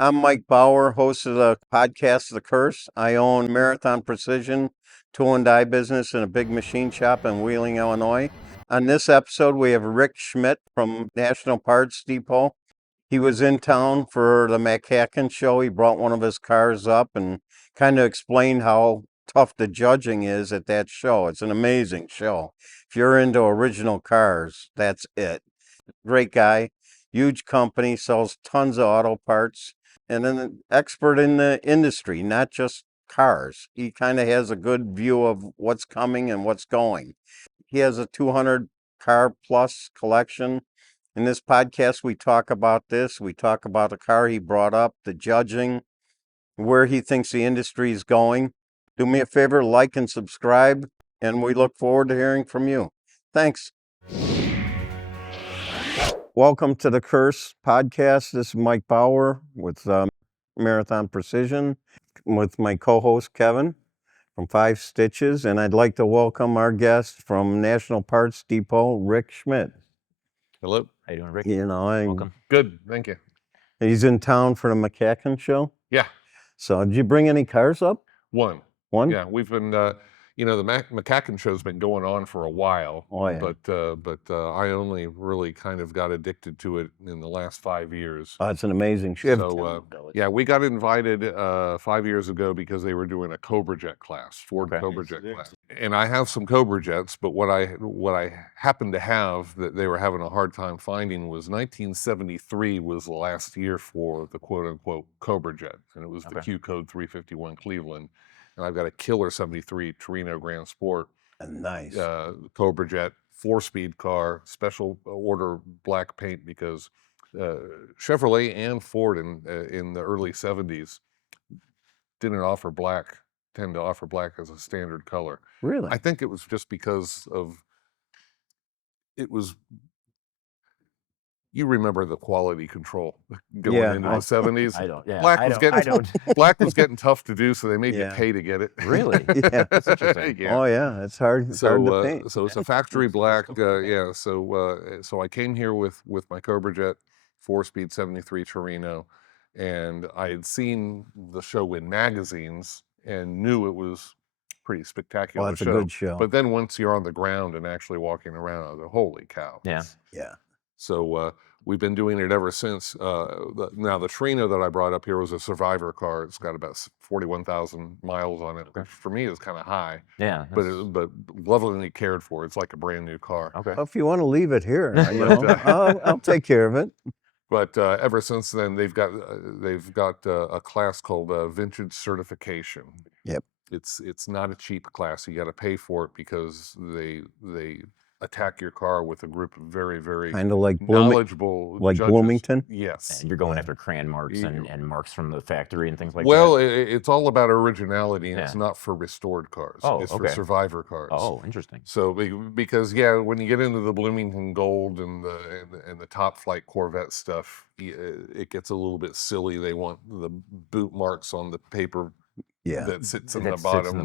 I'm Mike Bauer, host of the podcast The Curse. I own Marathon Precision tool and die business in a big machine shop in Wheeling, Illinois. On this episode, we have Rick Schmidt from National Parts Depot. He was in town for the MCACN show. He brought one of his cars up and kind of explained how tough the judging is at that show. It's an amazing show. If you're into original cars, that's it. Great guy, huge company, sells tons of auto parts, and an expert in the industry, not just cars. He kind of has a good view of what's coming and what's going. He has a 200 car plus collection. In this podcast, we talk about this. We talk about the car he brought up, the judging, where he thinks the industry is going. Do me a favor, like and subscribe, and we look forward to hearing from you. Thanks. Welcome to the Curse podcast. This is Mike Bauer with Marathon Precision with my co-host Kevin from Five Stitches, and I'd like to welcome our guest from National Parts Depot, Rick Schmidt. Hello. How you doing, Rick? Welcome. Good, thank you. He's in town for the MCACN show. Yeah. So did you bring any cars up? One. One? Yeah, we've been, the MCACN show's been going on for a while. Oh, yeah. But I only really kind of got addicted to it in the last 5 years. Oh, it's an amazing shift. So, we got invited 5 years ago because they were doing a Cobra jet class, Ford Cobra jet class. And I have some Cobra jets, but what I happened to have that they were having a hard time finding was 1973 was the last year for the quote-unquote Cobra jet, and it was the Q code 351 Cleveland. And I've got a killer 73 Torino Grand Sport. Nice. Cobra jet, 4-speed car, special order black paint because Chevrolet and Ford in the early 70s tend to offer black as a standard color. Really? I think it was just because you remember the quality control going into the 70s. I don't. Yeah, Black was getting tough to do, so they made you pay to get it. Really? Yeah, that's interesting. Yeah. Oh yeah, it's hard. It's hard to paint. So it's a factory black. So I came here with my Cobra Jet 4-speed 73 Torino, and I had seen the show in magazines and knew it was pretty spectacular. Well, that's a good show. But then once you're on the ground and actually walking around, I was like, holy cow. Yeah. Yeah. So we've been doing it ever since. Now the Torino that I brought up here was a survivor car. It's got about 41,000 miles on it, which for me is kind of high. Yeah. But lovingly cared for. It's like a brand new car. Okay. Well, if you want to leave it here, I'll take care of it. But ever since then, they've got a class called vintage certification. Yep. It's not a cheap class. You got to pay for it because they attack your car with a group of very, very kind of like knowledgeable judges. Bloomington. Yes. And you're going after crayon marks and marks from the factory and things like well, that. Well, it's all about originality, and it's not for restored cars. Oh, it's for survivor cars. Oh, interesting. So because when you get into the Bloomington Gold and the top flight Corvette stuff, it gets a little bit silly. They want the boot marks on the paper. Yeah, that sits in the bottom,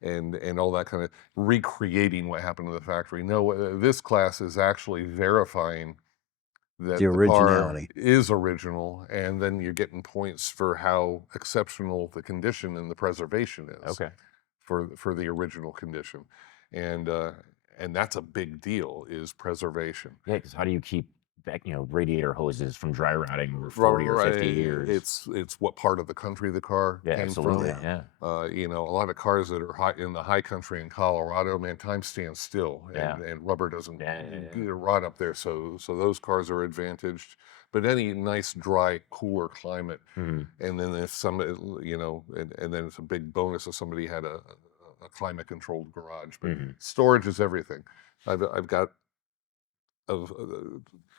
and all that kind of recreating what happened to the factory. No, this class is actually verifying that the originality car is original, and then you're getting points for how exceptional the condition and the preservation is. Okay. For the original condition, and that's a big deal, is preservation. Yeah, because how do you keep radiator hoses from dry rotting over 40 or 50 years? It's what part of the country the car came from. Yeah. A lot of cars that are in the high country in Colorado, man, time stands still, and rubber doesn't rot up there. So those cars are advantaged. But any nice, dry, cooler climate, and then if somebody, and then it's a big bonus if somebody had a climate-controlled garage. But storage is everything. I've got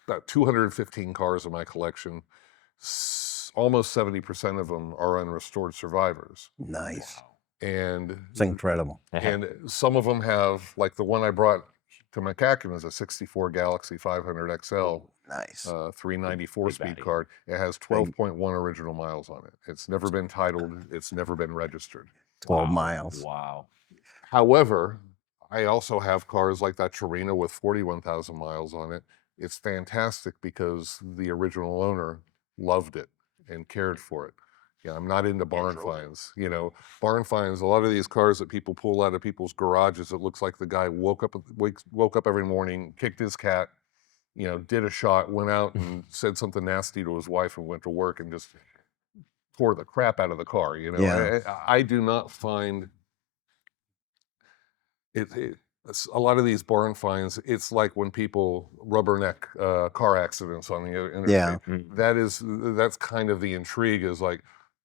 about 215 cars in my collection. Almost 70% of them are unrestored survivors. Nice. And it's incredible. And some of them have, like the one I brought to MCACN is a 64 Galaxy 500 XL. Nice. 394 speed card. It has 12.1 original miles on it. It's never been titled. It's never been registered. 12 miles. Wow. However, I also have cars like that Torino with 41,000 miles on it. It's fantastic because the original owner loved it. and cared for it. Yeah, I'm not into barn finds. Barn finds. A lot of these cars that people pull out of people's garages, it looks like the guy woke up every morning, kicked his cat, did a shot, went out and said something nasty to his wife, and went to work and just tore the crap out of the car. Yeah. I do not find it, a lot of these barn finds. It's like when people rubberneck car accidents on the interstate. Yeah. That's kind of the intrigue, is like,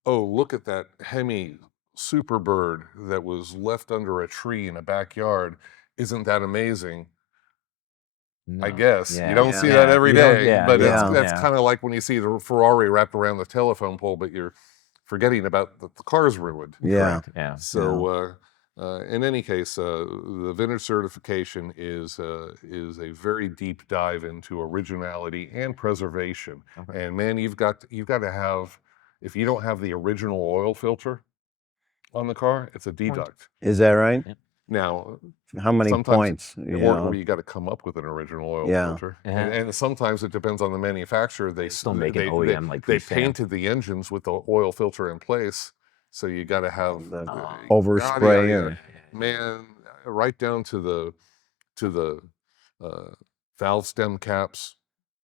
oh, look at that Hemi Superbird that was left under a tree in a backyard. Isn't that amazing? No. I guess Yeah. you don't Yeah. see that every day, but Yeah. that's kind of like when you see the Ferrari wrapped around the telephone pole, but you're forgetting about the car's ruined. Yeah. Correct. Yeah. So, in any case, the vintage certification is a very deep dive into originality and preservation. Okay. And man, you've got to have, if you don't have the original oil filter on the car, it's a deduct. Is that right? Yeah. Now, How many sometimes, points? or you got to come up with an original oil filter, and sometimes it depends on the manufacturer. They still make an OEM like they pre-stamped. painted the engines with the oil filter in place, so you got to have The yada, overspray yada, or- yada. Man, right down to the valve stem caps,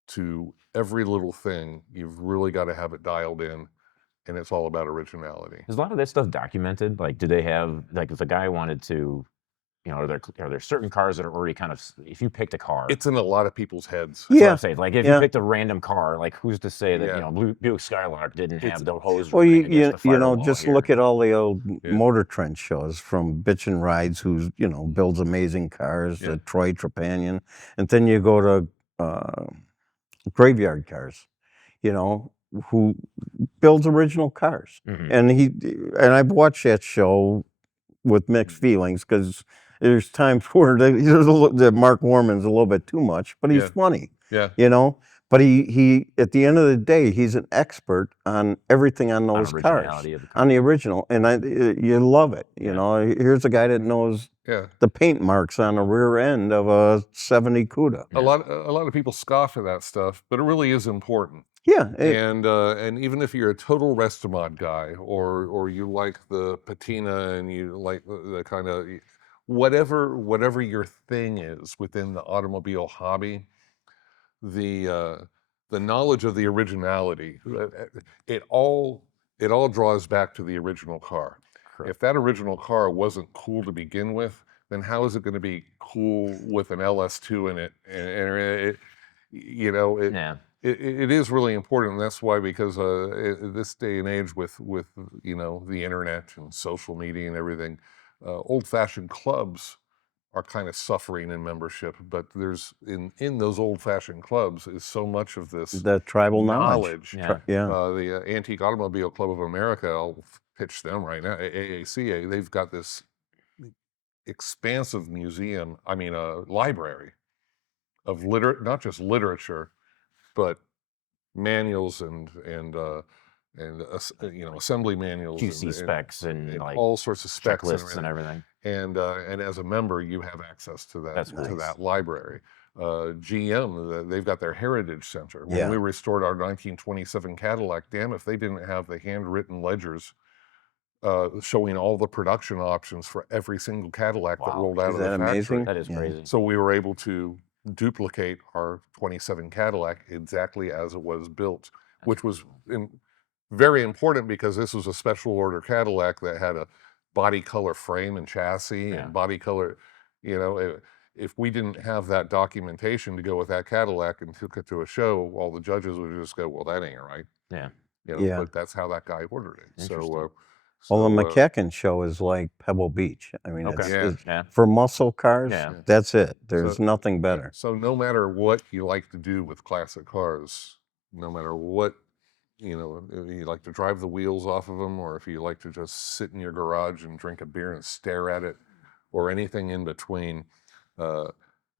to every little thing. You've really got to have it dialed in, and it's all about originality. Is a lot of that stuff documented? Like, do they have, like, if the guy wanted to, are there certain cars that are already kind of, if you picked a car, It's in a lot of people's heads. that's what Yeah. I'm saying. Like, if Yeah. you picked a random car, like, who's to say that, Yeah. Buick Skylark didn't have the hose Well, running against the firewall just here? look at all the old Yeah. Motor Trend shows from Bitchin' Rides, who's, builds amazing cars, Yeah. Troy Trepanian. And then you go to Graveyard Cars, who builds original cars. Mhm. And I've watched that show with mixed feelings, because there's times where the Mark Warman's a little bit too much, but he's Yeah. funny, Yeah. But he at the end of the day, he's an expert on everything on those cars, originality of the car. on the original, and you love it. Here's a guy that knows Yeah. the paint marks on the rear end of a 70 Cuda. A lot of people scoff at that stuff, but it really is important. Yeah, And even if you're a total Restomod guy, or you like the patina, and you like the kind of whatever your thing is within the automobile hobby, the knowledge of the originality, it all draws back to the original car. Correct. If that original car wasn't cool to begin with, then how is it going to be cool with an LS2 in it? And Yeah. it is really important. And that's why, because this day and age with the internet and social media and everything, old-fashioned clubs are kind of suffering in membership. But there's in those old-fashioned clubs is so much of this the tribal knowledge. Yeah. The Antique Automobile Club of America, I'll pitch them right now. AACA, they've got this expansive library of not just literature, but manuals and assembly manuals, QC specs and like all sorts of specs checklists and everything. And as a member, you have access to that That's nice. that library. GM, they've got their Heritage Center. When Yeah. we restored our 1927 Cadillac, damn if they didn't have the handwritten ledgers showing all the production options for every single Cadillac that Wow. rolled out Is of the that factory. amazing? That is Yeah. crazy. So we were able to duplicate our 27 Cadillac exactly as it was built, which was very important, because this was a special order Cadillac that had a body color frame and chassis and body color. If we didn't have that documentation to go with that Cadillac and took it to a show, all the judges would just go, "Well, that ain't right." Yeah. Yeah. But that's how that guy ordered it. Interesting. Well, the MCACN show is like Pebble Beach. I mean, Okay. it's for muscle cars, Yeah. that's it. There's nothing better. So no matter what you like to do with classic cars, no matter what, if you like to drive the wheels off of them, or if you like to just sit in your garage and drink a beer and stare at it, or anything in between,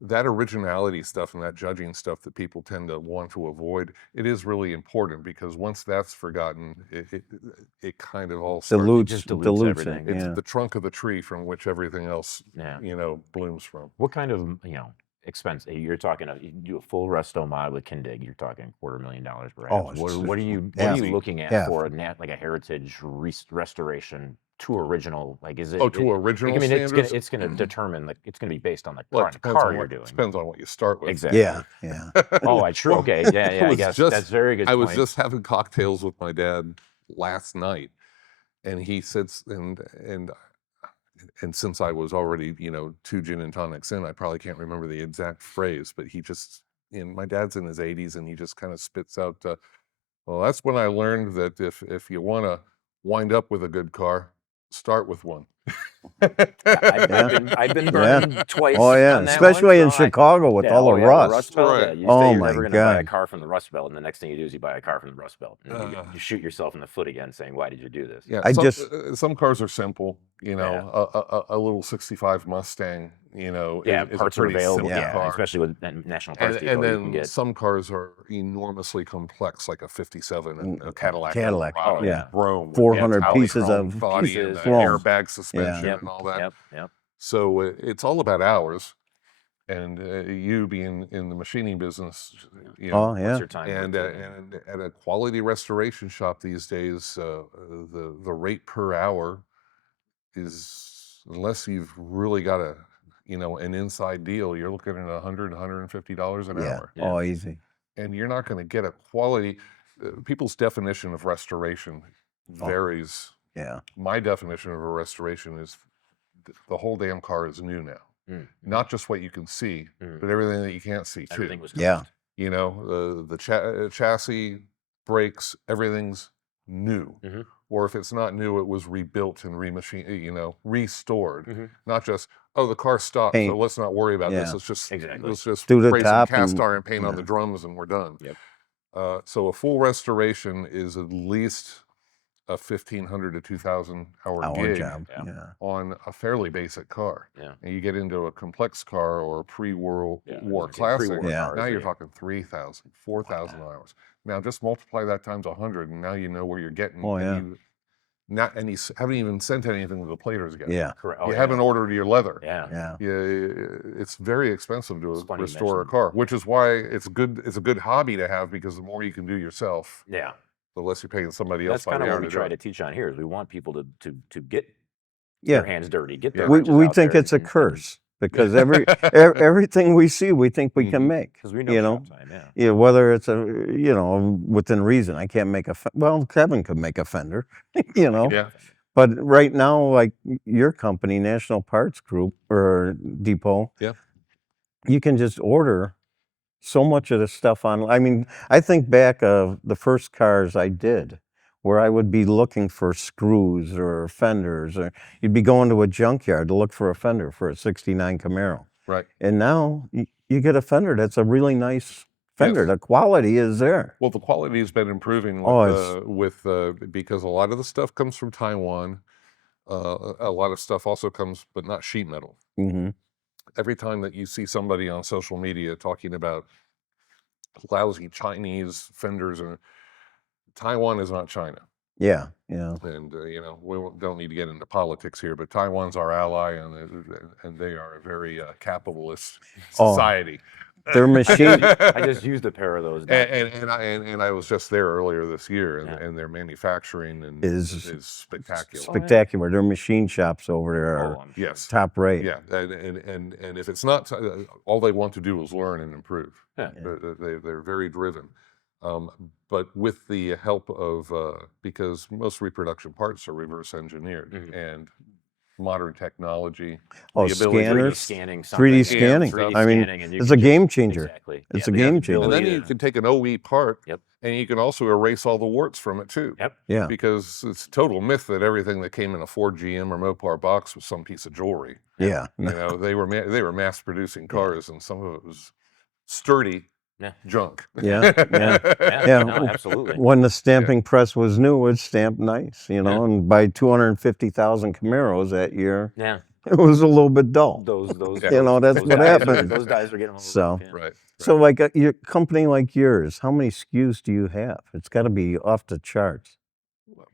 that originality stuff and that judging stuff that people tend to want to avoid, it is really important, because once that's forgotten, it kind of all starts. Just dilutes dilutes it. everything. It's Yeah. the trunk of the tree from which everything else, Yeah. blooms from. What kind of, expensive. You're talking you do a full resto mod with Kindig. You're talking $250,000 perhaps. Oh, What are you looking at for a heritage restoration to original? Like, is it? Oh, to original I mean, standards? it's going to determine it's going to be based on the Well, car you're doing. Depends on what you start with. Exactly. Yeah. Oh, true. Okay. Yeah. I guess that's very good. I was just having cocktails with my dad last night, and he sits and since I was already, 2 gin and tonics in, I probably can't remember the exact phrase, but he just, my dad's in his 80s, and he just kind of spits out, well, that's when I learned that if you want to wind up with a good car, start with one. I've been burned twice. Oh yeah, on that especially one, in Chicago with all the rust. Belt. Right. Yeah, you Oh say you're my never going to buy a God. car from the Rust Belt, and the next thing you do is you buy a car from the Rust Belt, and you shoot yourself in the foot again, saying, "Why did you do this?" Yeah, I some cars are simple. A little '65 Mustang. Is parts a are pretty available. simple Yeah, car. especially with National Parts Depot, And you then can get. some cars are enormously complex, like a '57 and a Cadillac. Cadillac, Eldorado, yeah. chrome, 400 metallic pieces chrome of body and the chrome. airbag suspension and all that. Yep. So it's all about hours, and you being in the machining business, Oh What's yeah. your time? and at a quality restoration shop these days, the rate per hour is, unless you've really got an inside deal, you're looking at $100, $150 an hour. Yeah. Oh, easy. And you're not going to get a quality. People's definition of restoration varies. Yeah. My definition of a restoration is the whole damn car is new now. Not just what you can see, but everything that you can't see too. Everything was Yeah. The chassis, brakes, everything's new. Or if it's not new, it was rebuilt and restored. Not just, the car stopped, Paint. so let's not worry about this. Yeah. Let's just Do the spray some top cast and- iron paint on the drums and we're done. Yep. So a full restoration is at least a 1,500 to 2,000 hour gig job. Yeah. on a fairly basic car. Yeah. And you get into a complex car or a pre-World Yeah, I was War gonna say classic, pre-war Yeah. cars, now you're talking 3,000, 4,000 hours. Now just multiply that times 100, and now you know where you're getting. Oh, yeah. And you haven't even sent anything to the platers yet. Yeah. Correct. You haven't ordered your leather. Yeah. It's very expensive to funny you restore a mentioned- car, which is why it's a good hobby to have, because the more you can do yourself, Yeah. the less you're paying somebody else That's by kind the of hour what we to do try it. to teach on here. Is we want people to get Yeah. their hands dirty, get their We wrenches out think there it's a and- curse because everything we see, we think we can make. Because we know shop time, yeah. Yeah, whether it's within reason. I can't make Kevin could make a fender, Yeah. But right now, like your company, National Parts Group or Depot, Yeah. you can just order so much of the stuff on. I mean, I think back of the first cars I did, where I would be looking for screws or fenders, or you'd be going to a junkyard to look for a fender for a '69 Camaro. Right. And now you get a fender that's a really nice fender. Yes. The quality is there. Well, the quality has been improving because a lot of the stuff comes from Taiwan. A lot of stuff also comes, but not sheet metal. Mm-hmm. Every time that you see somebody on social media talking about lousy Chinese fenders, and Taiwan is not China. Yeah. And don't need to get into politics here, but Taiwan's our ally, and they are a very capitalist society. Their machine. I just used a pair of those. And I was just there earlier this year, and their manufacturing is spectacular. Spectacular. Their machine shops over there are Yes, top rate. yeah, and if it's not, all they want to do is learn and improve. Yeah. They're very driven. But with the help of, because most reproduction parts are reverse engineered, and modern technology, Oh, the ability to 3D just- scanning. 3D something. scanning. 3D I mean, scanning, and you it's can a just- game changer. Exactly. It's Yeah, a the game And changer. then ability you to- can take an OE part, Yep. and you can also erase all the warts from it too. Yep. Yeah. Because it's a total myth that everything that came in a Ford, GM, or Mopar box was some piece of jewelry. Yeah. They were mass producing cars, and some of it was sturdy Yeah. junk. Yeah. Yeah. No, absolutely. When the stamping press was new, it stamped nice, Yeah. and by 250,000 Camaros that year, Yeah. it was a little bit dull. Those. Yeah. That's those what dies happened. Those dies are getting a little So- rough, yeah. Right. So, like your company like yours, how many SKUs do you have? It's got to be off the charts.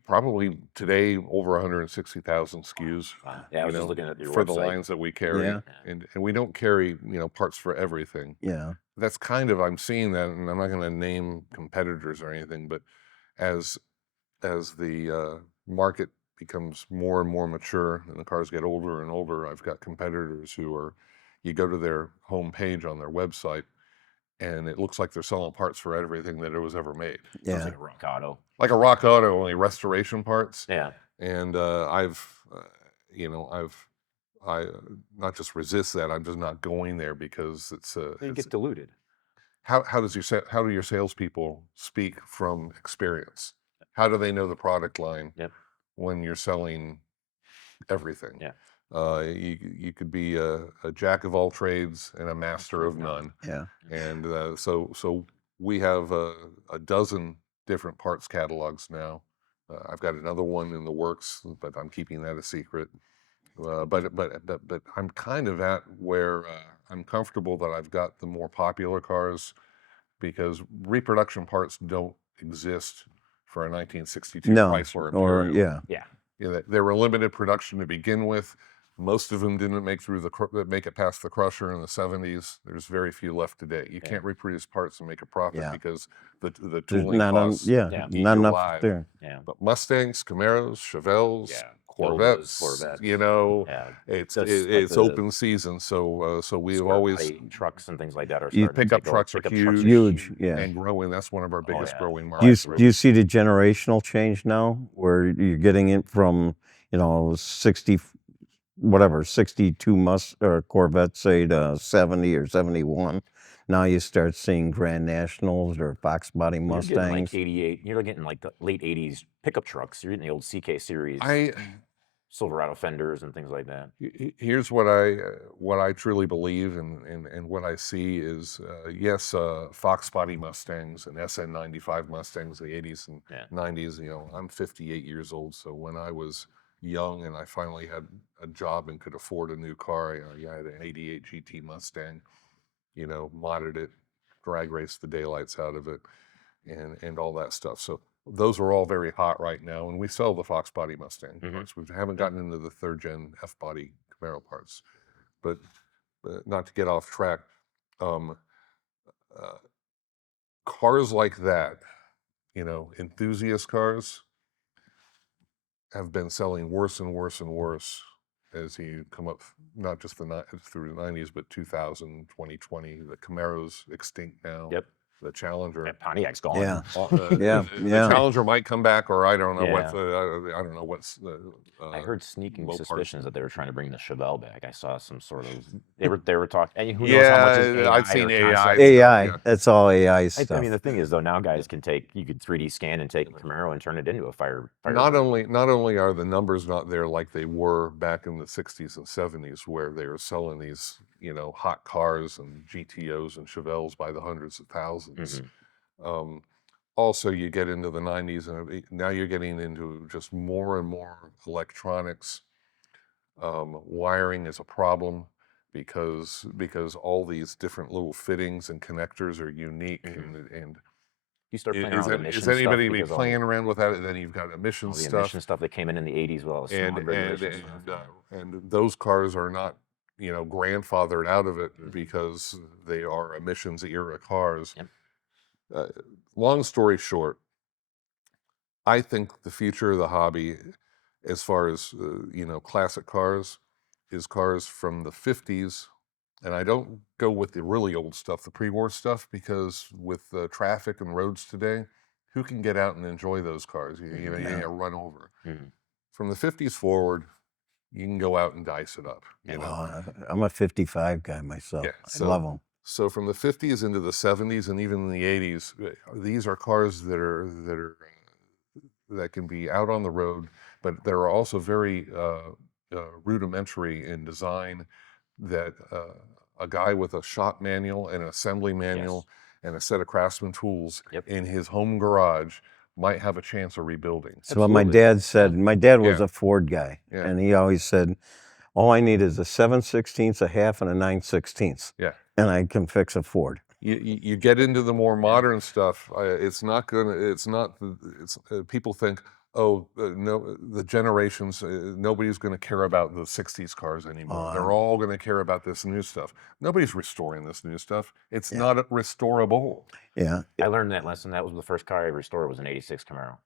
probably today over 160,000 SKUs. Wow. Yeah, I was just looking at your for the website. lines that we carry, Yeah. and we don't carry parts for everything. Yeah. That's kind of, I'm seeing that, and I'm not going to name competitors or anything, but as the market becomes more and more mature and the cars get older and older, I've got competitors who are, you go to their home page on their website and it looks like they're selling parts for everything that it was ever made. Sounds Yeah. like a rock auto. Like a Rock Auto, only restoration parts. Yeah. And I not just resist that, I'm just not going there because You get diluted. how do your salespeople speak from experience? How do they know the product line Yep. when you're selling everything? Yeah. You could be a jack of all trades and a master of none. Yeah. And so we have a dozen different parts catalogs now. I've got another one in the works, but I'm keeping that a secret. But I'm kind of at where I'm comfortable that I've got the more popular cars, because reproduction parts don't exist for a 1962 No. Chrysler Or Imperial. yeah. Yeah. They were limited production to begin with. Most of them didn't make it past the crusher in the 70s. There's very few left today. You can't reproduce parts and make a profit Yeah. because the There's tooling not costs Yeah. eat not you enough alive. there. Yeah. But Mustangs, Camaros, Chevelles, Yeah. Corvettes, Corvettes. It's That's like it's the- open season. So we've Square always body trucks and things like that are You- starting to pickup take over. trucks are huge. Huge. Yeah. and growing. That's one of our biggest yeah. growing Do you, markets. do you see the generational change now, where you're getting it from 62 Corvettes, say, to 70 or 71? Now you start seeing Grand Nationals or Fox body You're getting like Mustangs. 88. You're getting like the late 80s pickup trucks. You're getting the old CK series, Silverado Fenders and things like that. Here's what I truly believe and what I see is yes, Fox body Mustangs and SN95 Mustangs, the 80s and 90s. I'm 58 years old, so when I was young and I finally had a job and could afford a new car, I had an 88 GT Mustang, modded it, drag raced the daylights out of it, and all that stuff. So those are all very hot right now, and we sell the Fox body Mustang parts. We haven't gotten into the third gen F body Camaro parts, but not to get off track. Cars like that, enthusiast cars, have been selling worse and worse and worse as you come up, not just through the 90s, but 2000, 2020. The Camaro's extinct now. Yep. The Challenger. Yeah, Pontiac's gone. Yeah. The Challenger might come back, or I don't know Yeah. I don't know what's the. I heard sneaking low suspicions parts. that they were trying to bring the Chevelle back. I saw some sort of they were talking. And who knows how much is AI I've seen or AI. concept. AI. Yeah. That's all AI stuff. I mean, the thing is, though, now guys can you could 3D scan and take a Camaro and turn it into a fire. Not only are the numbers not there like they were back in the 60s and 70s, where they were selling these hot cars and GTOs and Chevelles by the hundreds of thousands. Also, you get into the 90s, and now you're getting into just more and more electronics. Wiring is a problem because all these different little fittings and connectors are unique, and You start playing around with emission is anybody stuff be because playing around with that? And then you've got all emission the stuff. emission stuff that came in the 80s with all the smog regulations. And those cars are not grandfathered out of it because they are emissions era cars. Yep. Long story short, I think the future of the hobby, as far as classic cars, is cars from the 50s. And I don't go with the really old stuff, the pre-war stuff, because with traffic and roads today, who can get out and enjoy those cars? You get run over. From the 50s forward, you can go out and dice it up. I'm a 55 guy myself. I love them. So from the 50s into the 70s and even in the 80s, these are cars that can be out on the road, but they're also very rudimentary in design. That a guy with a shop manual and an assembly manual and a set of Craftsman tools in his home garage might have a chance of rebuilding. So what my dad said, my dad was a Ford guy, and he always said, all I need is a 7/16, a half, and a 9/16. Yeah. And I can fix a Ford. You get into the more modern stuff. People think, no, the generations, nobody's going to care about the 60s cars anymore. They're all going to care about this new stuff. Nobody's restoring this new stuff. It's not restorable. Yeah. I learned that lesson. That was the first car I restored, was an 86 Camaro.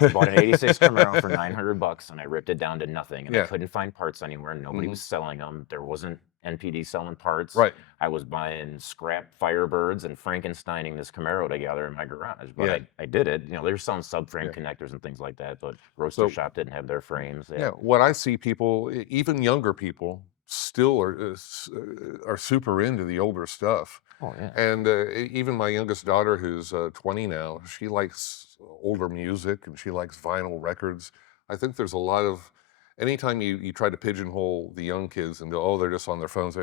I bought an 86 Camaro for $900 and I ripped it down to nothing, and I couldn't find parts anywhere. Nobody was selling them. There wasn't NPD selling parts. Right. I was buying scrap Firebirds and Frankensteining this Camaro together in my garage. But I did it. You know, they were selling subframe connectors and things like that, but Roadster Shop didn't have their frames. What I see people, even younger people, still are super into the older stuff. Oh, yeah. And even my youngest daughter, who's 20 now, she likes older music and she likes vinyl records. I think there's a lot of, anytime you try to pigeonhole the young kids and go, oh, they're just on their phones,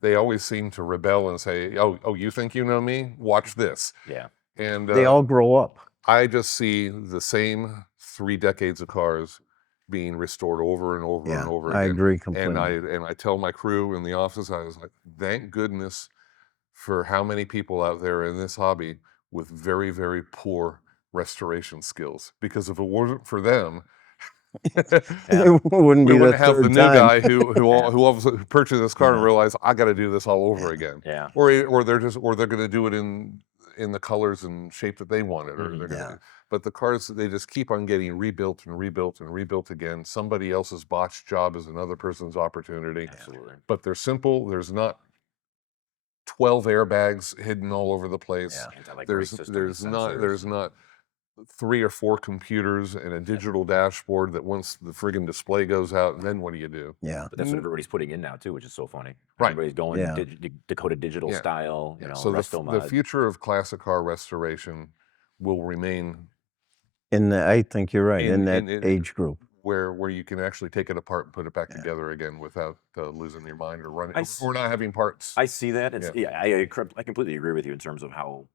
they always seem to rebel and say, oh, you think you know me? Watch this. Yeah. And they all grow up. I just see the same 3 decades of cars being restored over and over and over again. I agree completely. And I tell my crew in the office, I was like, thank goodness for how many people out there in this hobby with very, very poor restoration skills. Because if it wasn't for them, it wouldn't we be wouldn't have the new time. guy who purchased this car and realized I got to do this all over again. Yeah. Or they're going to do it in the colors and shape that they wanted. Or they're gonna, but the cars, they just keep on getting rebuilt and rebuilt and rebuilt again. Somebody else's botched job is another person's opportunity. Absolutely. But they're simple. There's not 12 airbags hidden all over the place. There's not 3 or 4 computers and a digital dashboard that once the friggin' display goes out, and then what do you do? Yeah. But that's what everybody's putting in now too, which is so funny. Right. Everybody's going Dakota Digital style, you know, so resto the mod. future of classic car restoration will remain I think you're right, in that age group. Where you can actually take it apart and put it back together again without losing your mind or running or not having parts. I see that. I completely agree with you in terms of how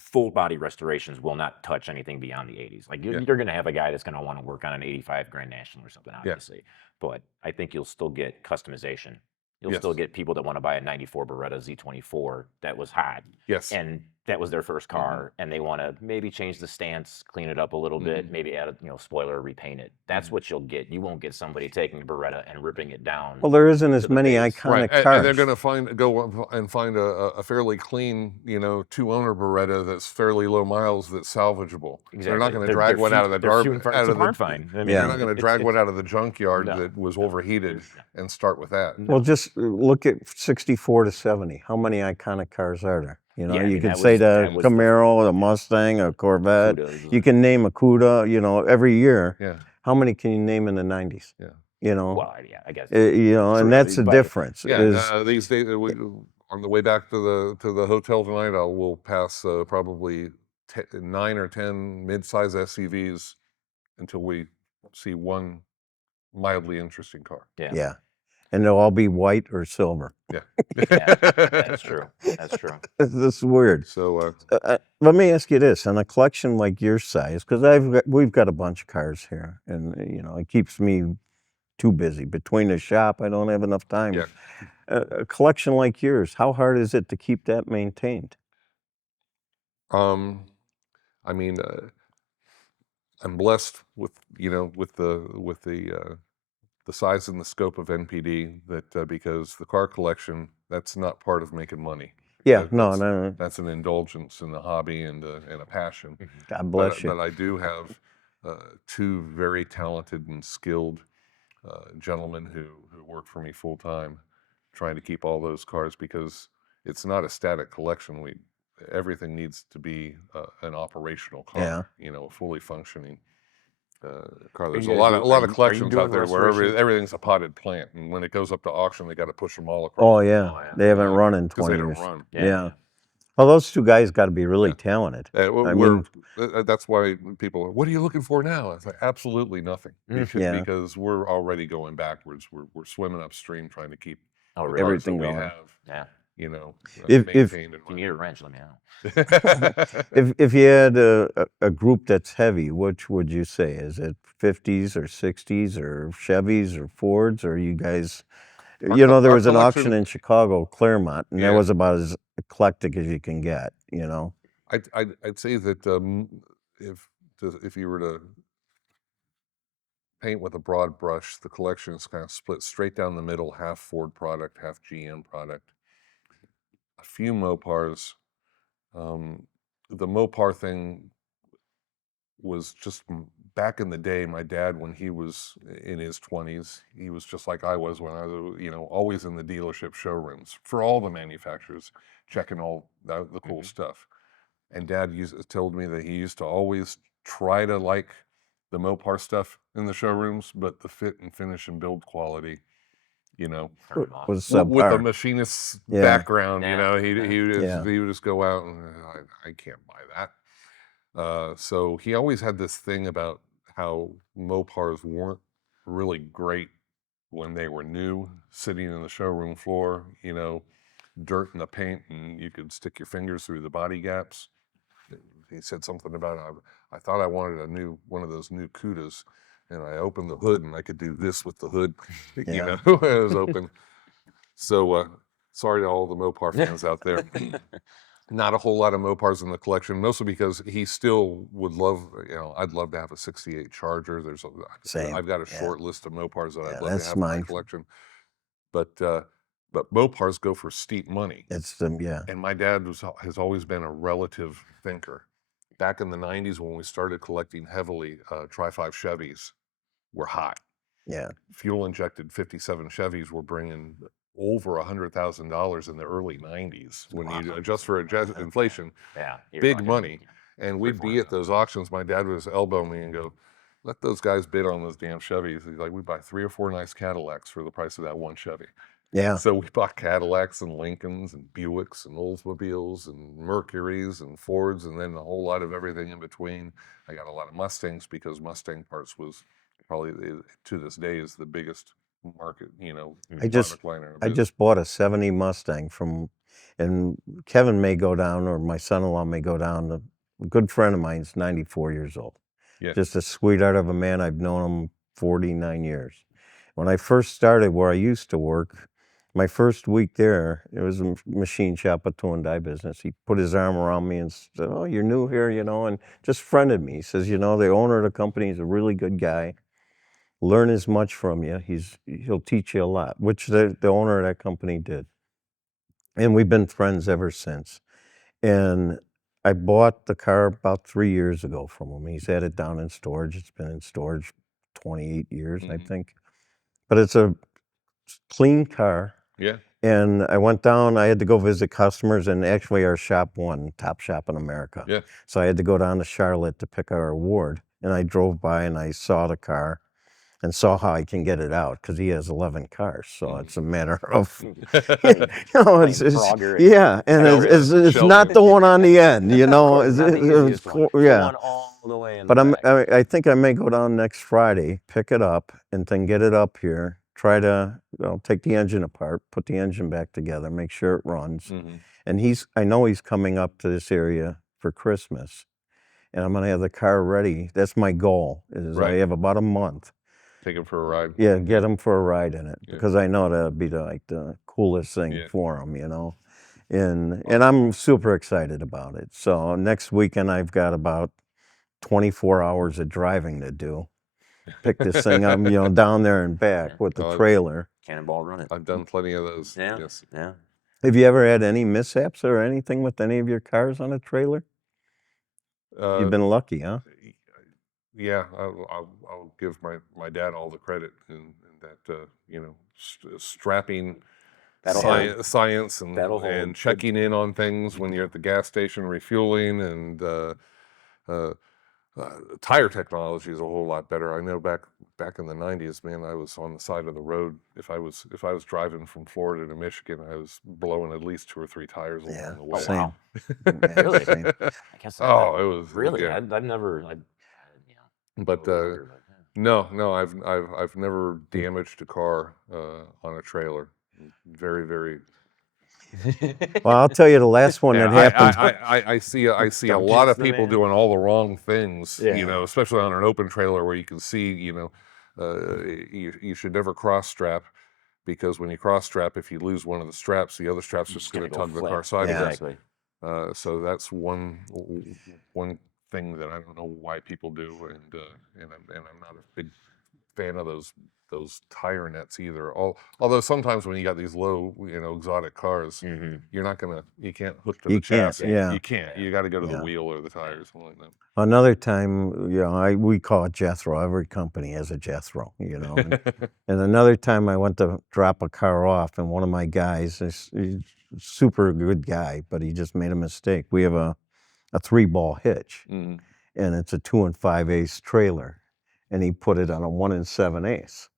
full body restorations will not touch anything beyond the 80s. Like you're going to have a guy that's going to want to work on an 85 Grand National or something, obviously. But I think you'll still get customization. You'll still get people that want to buy a 94 Beretta Z24 that was hot. Yes. And that was their first car, and they want to maybe change the stance, clean it up a little bit, maybe add a spoiler, repaint it. That's what you'll get. You won't get somebody taking a Beretta and ripping it down. Well, there isn't as many iconic cars. And they're going to go and find a fairly clean, 2-owner Beretta that's fairly low miles that's salvageable. Exactly. They're not going to drag one out of the garbage. They're not going to drag one out of the junkyard that was overheated and start with that. Well, just look at 64 to 70. How many iconic cars are there? You can say the Camaro, a Mustang, a Corvette. You can name a Cuda, every year. Yeah. How many can you name in the 90s? Yeah. Well, yeah, I guess. And that's the difference. Yeah. These days, on the way back to the hotel tonight, we'll pass probably 9 or 10 mid-size SUVs until we see one mildly interesting car. Yeah. And they'll all be white or silver. Yeah. That's true. That's true. This is weird. So let me ask you this: on a collection like your size, because we've got a bunch of cars here, and it keeps me too busy. Between the shop, I don't have enough time. Yeah. A collection like yours, how hard is it to keep that maintained? I mean, I'm blessed with the size and the scope of NPD that because the car collection, that's not part of making money. Yeah, no. That's an indulgence in the hobby and a passion. God bless you. But I do have 2 very talented and skilled gentlemen who work for me full time, trying to keep all those cars, because it's not a static collection. Everything needs to be an operational car, a fully functioning car. There's a lot of collections out there where everything's a potted plant, and when it goes up to auction, they got to push them all across. Oh yeah, they haven't run in 20 years. They don't run. Yeah. Well, those 2 guys got to be really talented. That's why people are, what are you looking for now? It's like, absolutely nothing, because we're already going backwards. We're swimming upstream trying to keep everything we going. have. If you need a wrench, let me know. if you had a group that's heavy, which would you say? Is it 50s or 60s or Chevys or Fords, or you guys? There was an auction in Chicago, Claremont, and that was about as eclectic as you can get. I'd say that if you were to paint with a broad brush. The collection is kind of split straight down the middle, half Ford product, half GM product. A few Mopars. The Mopar thing was just back in the day. My dad, when he was in his 20s, he was just like I was when I was, always in the dealership showrooms for all the manufacturers, checking all the cool stuff. And Dad told me that he used to always try to like the Mopar stuff in the showrooms, but the fit and finish and build quality, was with a subpar. machinist's Yeah. background, Yeah. he would just go out and I can't buy that. So he always had this thing about how Mopars weren't really great when they were new, sitting in the showroom floor, dirt in the paint, and you could stick your fingers through the body gaps. He said something about, I thought I wanted one of those new Cudas, and I opened the hood and I could do this with the hood, Yeah. when it was open. So sorry to all the Mopar fans out there. Not a whole lot of Mopars in the collection, mostly because he still would love, I'd love to have a 68 Charger. Same. I've got a short list of Mopars that I'd love that's to have in my mine. collection. But Mopars go for steep money. It's And my dad has always been a relative thinker. Back in the 90s, when we started collecting heavily, Tri-5 Chevys were hot. Yeah. Fuel injected 57 Chevys were bringing over $100,000 in the early 90s. When you adjust for inflation, big money. And we'd be at those auctions. My dad would elbow me and go, let those guys bid on those damn Chevys. He's like, we buy 3 or 4 nice Cadillacs for the price of that one Chevy. Yeah. So we bought Cadillacs and Lincolns and Buicks and Oldsmobiles and Mercurys and Fords, and then a whole lot of everything in between. I got a lot of Mustangs because Mustang parts was probably, to this day, is the biggest market, I just bought a 70 Mustang and Kevin may go down, or my son-in-law may go down. A good friend of mine's 94 years old. Yeah. Just a sweetheart of a man. I've known him 49 years. When I first started where I used to work, my first week there, it was a machine shop, a tool and die business. He put his arm around me and said, oh, you're new here, and just friended me. He says, the owner of the company is a really good guy. Learn as much from you. He'll teach you a lot, which the owner of that company did. And we've been friends ever since. And I bought the car about 3 years ago from him. He's had it down in storage. It's been in storage 28 years, I think. But it's a clean car. Yeah. And I went down, I had to go visit customers, and actually our shop won Top Shop in America. Yeah. So I had to go down to Charlotte to pick our award. And I drove by and I saw the car and saw how I can get it out, because he has 11 cars. So it's a matter of, it's not the one on the end, One all the way in But the back. I think I may go down next Friday, pick it up, and then get it up here, try to take the engine apart, put the engine back together, make sure it runs. And I know he's coming up to this area for Christmas, and I'm going to have the car ready. That's my goal, I have about a month. Take him for a ride. Yeah, get him for a ride in it, because I know that'd be the coolest thing for him, And I'm super excited about it. So next weekend I've got about 24 hours of driving to do. Pick this thing up, down there and back with the trailer. Cannonball run it. I've done plenty of those. Yeah. Yes. Yeah. Have you ever had any mishaps or anything with any of your cars on a trailer? You've been lucky, huh? Yeah, I'll give my dad all the credit in that, strapping science and checking in on things when you're at the gas station refueling, and tire technology is a whole lot better. I know back in the 90s, man, I was on the side of the road. If I was driving from Florida to Michigan, I was blowing at least 2 or 3 tires along the way. Same. Really? Same. I guess It was really. Yeah. I've never. But no, I've never damaged a car on a trailer. Very, very. Well, I'll tell you the last one that happened. I see a lot of people doing all the wrong things. Especially on an open trailer where you can see. You should never cross strap, because when you cross strap, if you lose one of the straps, the other strap's just going to tug the car sideways. Exactly. So that's one thing that I don't know why people do, and I'm not a big fan of those tire nets either. Although sometimes when you got these low, exotic cars, you can't hook to the chassis. Yeah. You can't. You got to go to the wheel or the tires, something like that. Another time, we call it Jethro. Every company has a Jethro, And another time I went to drop a car off, and one of my guys, he's a super good guy, but he just made a mistake. We have a 3-ball hitch, and it's a 2 5/8 trailer, and he put it on a 1 7/8.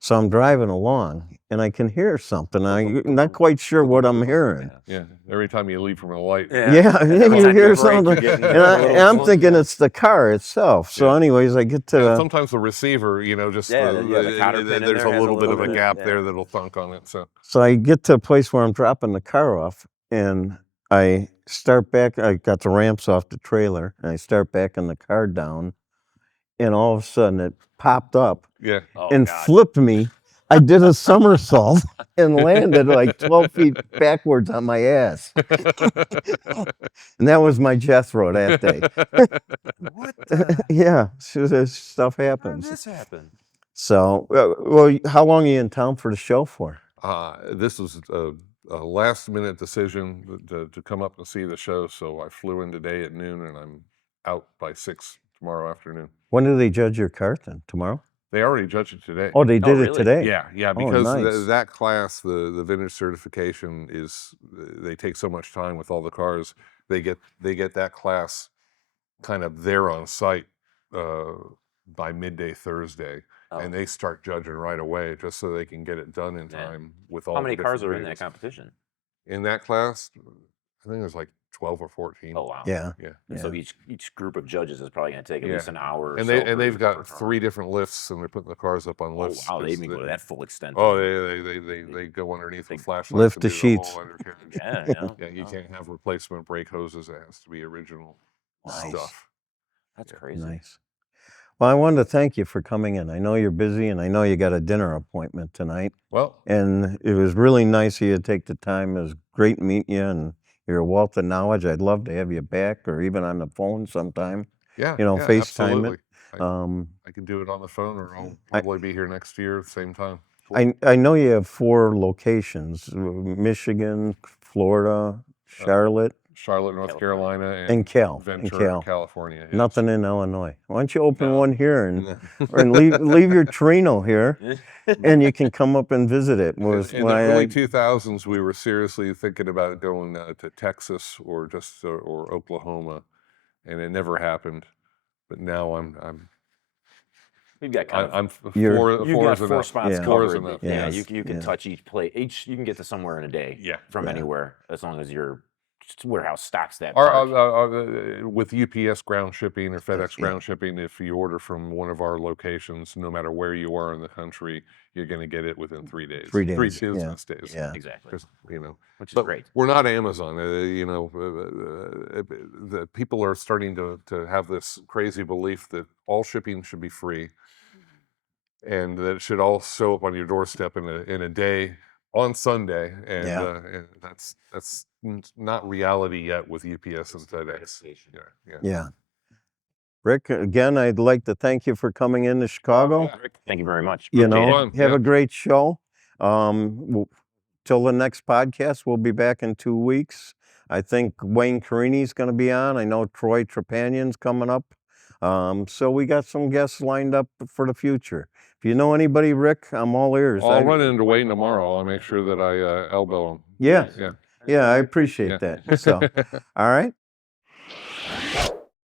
So I'm driving along, and I can hear something. I'm not quite sure what I'm hearing. Yeah. Every time you leave from a light. Yeah, you hear something, and I'm thinking it's the car itself. So, anyways, I get to sometimes the receiver, just there's a little bit of a gap there that'll thunk on it. So I get to a place where I'm dropping the car off, and I start back. I got the ramps off the trailer, and I start backing the car down, and all of a sudden it popped up and flipped me. I did a somersault and landed like 12 feet backwards on my ass. And that was my Jethro that day. What? Yeah, this stuff happens. How did this happen? So, how long are you in town for the show for? This was a last-minute decision to come up and see the show, so I flew in today at noon, and I'm out by 6 tomorrow afternoon. When do they judge your car then? Tomorrow? They already judged it today. Oh, they did really? it today? Yeah, because nice. that class, the vintage certification they take so much time with all the cars. They get that class kind of there on site by midday Thursday, and they start judging right away just so they can get it done in time with all. How many cars are in that competition? In that class, I think there's like 12 or 14. Oh wow. Yeah. And so each group of judges is probably going to take at least an hour. And they've got 3 different lifts, and they're putting the cars up on lifts. Oh wow, they even go to that full extent. Oh, they go underneath the flashlights. Lift the sheets. You can't have replacement brake hoses. It has to be original stuff. That's crazy. Nice. Well, I wanted to thank you for coming in. I know you're busy, and I know you got a dinner appointment tonight. Well, and it was really nice of you to take the time. It was great meeting you, and you're a wealth of knowledge. I'd love to have you back, or even on the phone sometime. FaceTime it. I can do it on the phone, or I'll probably be here next year at the same time. I know you have 4 locations: Michigan, Florida, Charlotte, North Carolina, and Ventura, California. Yes. Nothing in Illinois. Why don't you open one here and leave your Torino here, and you can come up and visit it. In the early 2000s, we were seriously thinking about going to Texas or Oklahoma, and it never happened. But now We've got four spots covered. Yeah, you can touch each place. You can get to somewhere in a day. From anywhere, as long as your warehouse stocks that. With UPS ground shipping or FedEx ground shipping, if you order from one of our locations, no matter where you are in the country, you're going to get it within 3 days. 3 days. 3 business days. Yeah, exactly. Which is but great. We're not Amazon. The people are starting to have this crazy belief that all shipping should be free, and that it should all show up on your doorstep in a day on Sunday, and that's not reality yet with UPS and FedEx. Yeah. Rick, again, I'd like to thank you for coming into Chicago. Rick, thank you very much. Have a great show. Till the next podcast, we'll be back in 2 weeks. I think Wayne Carini's going to be on. I know Troy Trepanion's coming up. So we got some guests lined up for the future. If you know anybody, Rick, I'm all ears. I'll run into Wayne tomorrow. I'll make sure that I elbow him. Yeah, I appreciate that. So, all right.